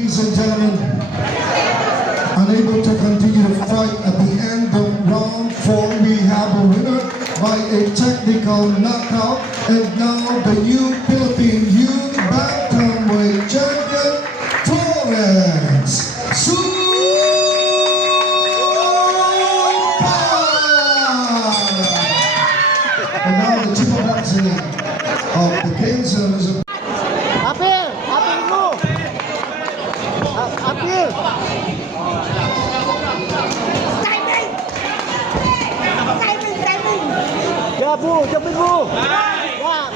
Ladies and gentlemen, unable to continue the fight at the end of round 4, we have a winner by a technical knockout, and now the new Philippine Youth Bantamweight Champion, Torres Supa! And now the chief of boxing of the Quezon is a Apir! Apir mo! Apir! Timing! Timing! Timing! Jabu! Jabin mo! Wah!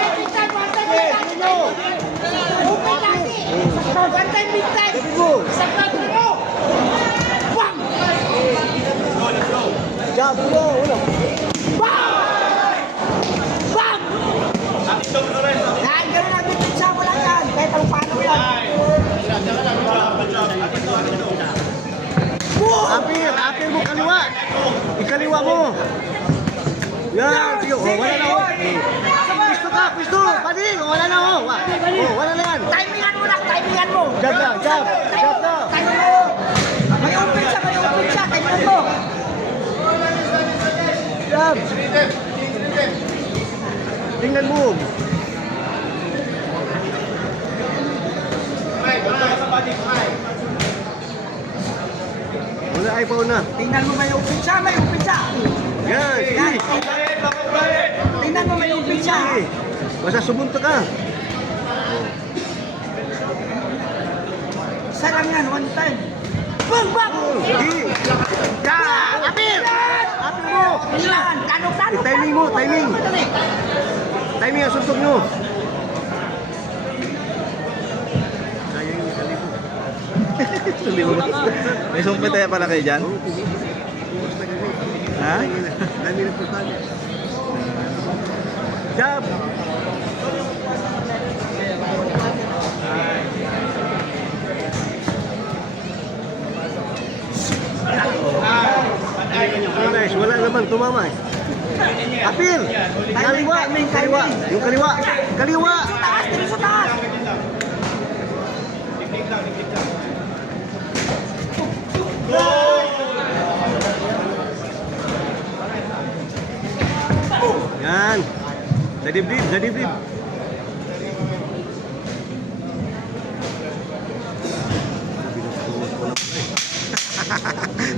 Timing time! One time big time! Open lagi! One time big time! Jabin mo! Saktan mo! Bang! Jabu mo! Uno! Bang! Bang! Yan! Ganun natin pizza mo lang yan! Kahit ang paano yan! Apir! Apir mo kaliwa! Ikaliwa mo! Yan! Sige! Oh, wala na oh! Pisto ka! Pisto! Padi! Oh, wala na oh! Oh, wala na yan! Timingan mo lang! Timingan mo! Jab na! Jab! Jab na! Timing mo! May open siya! May open siya! Timingan mo! Jab! Tingnan mo! Wala ay pa una! Tingnan mo may open siya! May open siya! Yan! Yan! Sige! Tingnan mo may open siya! Sige! Basta sumunta ka! Isa lang yan, one time. Bang! Bang! Sige! Yan! Apir! Apir mo! Yan! Tanong! Timing mo, timing. Madali. Timing ang suntok nyo! Sayang yung kalibo. Sulibo ba? May sumpitaya pala kayo dyan? Ha? Dami na po tayo. Jab! Nice, wala naman, tumama eh. Apir! Kaliwa! Kaliwa! Yung kaliwa! Kaliwa! Sa taas, dito sa taas. Yan! Sa dibdib! Sa dibdib!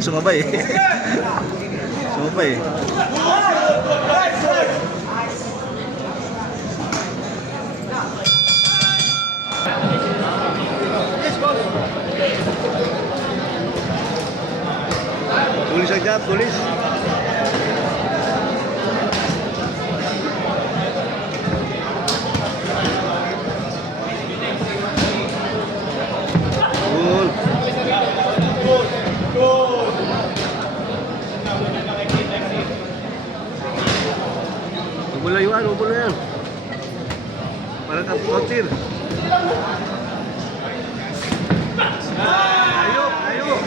Sumabay eh. Sumabay eh. Tulis ang jab, tulis! Cool! Huwag mo layuan, huwag mo layuan. Parang kapotir. Ayo, ayo.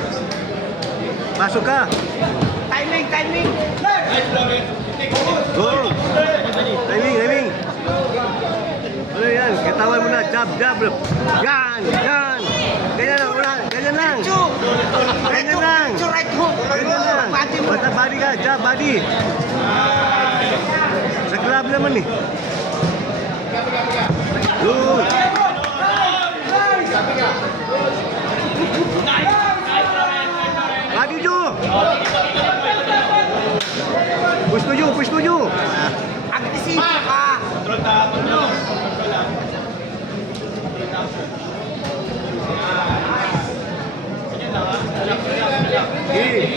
Masuk ka. Timing! Go. Timing. Ano yan? Katawan mo na. Jab. Yan. Ganyan lang. Ganyan lang. Right hook! Ganyan lang. Basta body ka. Jab, body. Sa club naman eh. Good. Body jo. Push to you. Agresibo ka!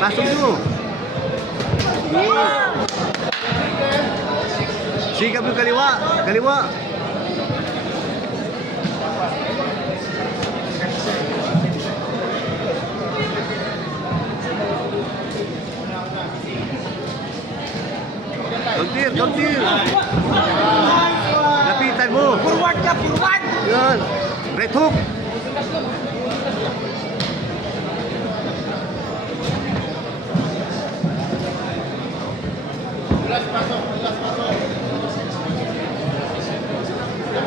Pasok nyo. Sikap yung kaliwa. Kauntir. Lapitan mo. Forward ka! Yan. Right hook.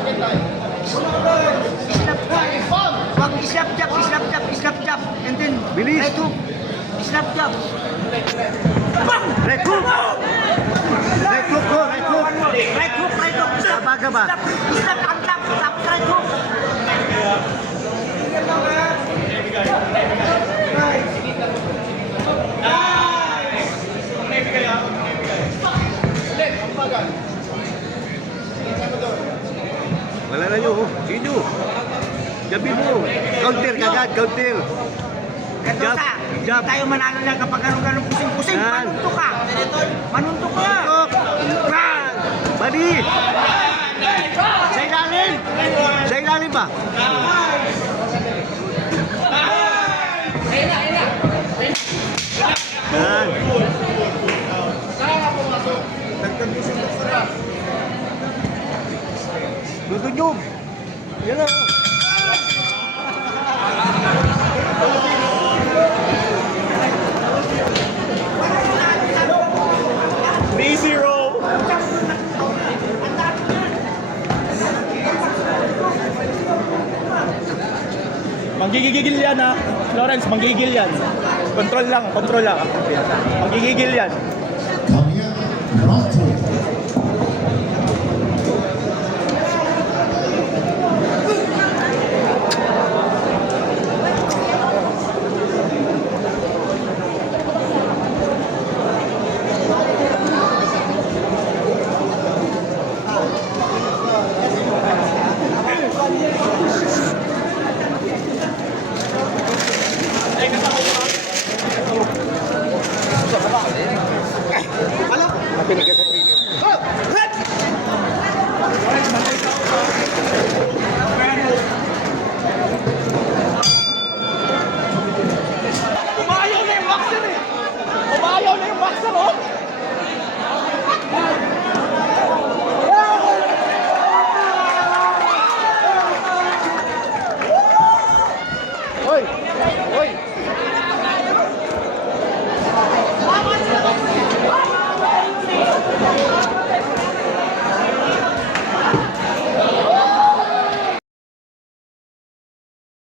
Get line. Bilis. Right hook. Snap jab. Bang! Right hook. Right hook ko, right hook. Right hook, right hook. Snap. Gaba. Snap, snap, ang tap, tap, right hook. Wala na yun. Sino? Gabi mo. Counter kagad, counter. Ito Jab, sa, jab. hindi tayo manalo lang kapag ganun-ganun pusing-pusing. Yan. Manuntok ka. Manuntok ka. Tok. Bang! Badi! Sa ilalim! Sa ilalim ba? Yan. Dudunyog. Yan na. 3-0. Manggigigil yan ha. Lawrence, manggigil yan. Control lang, control lang. Manggigigil yan. Coming up, round 3. Umayaw na yung boxer eh! Umayaw na yung boxer oh!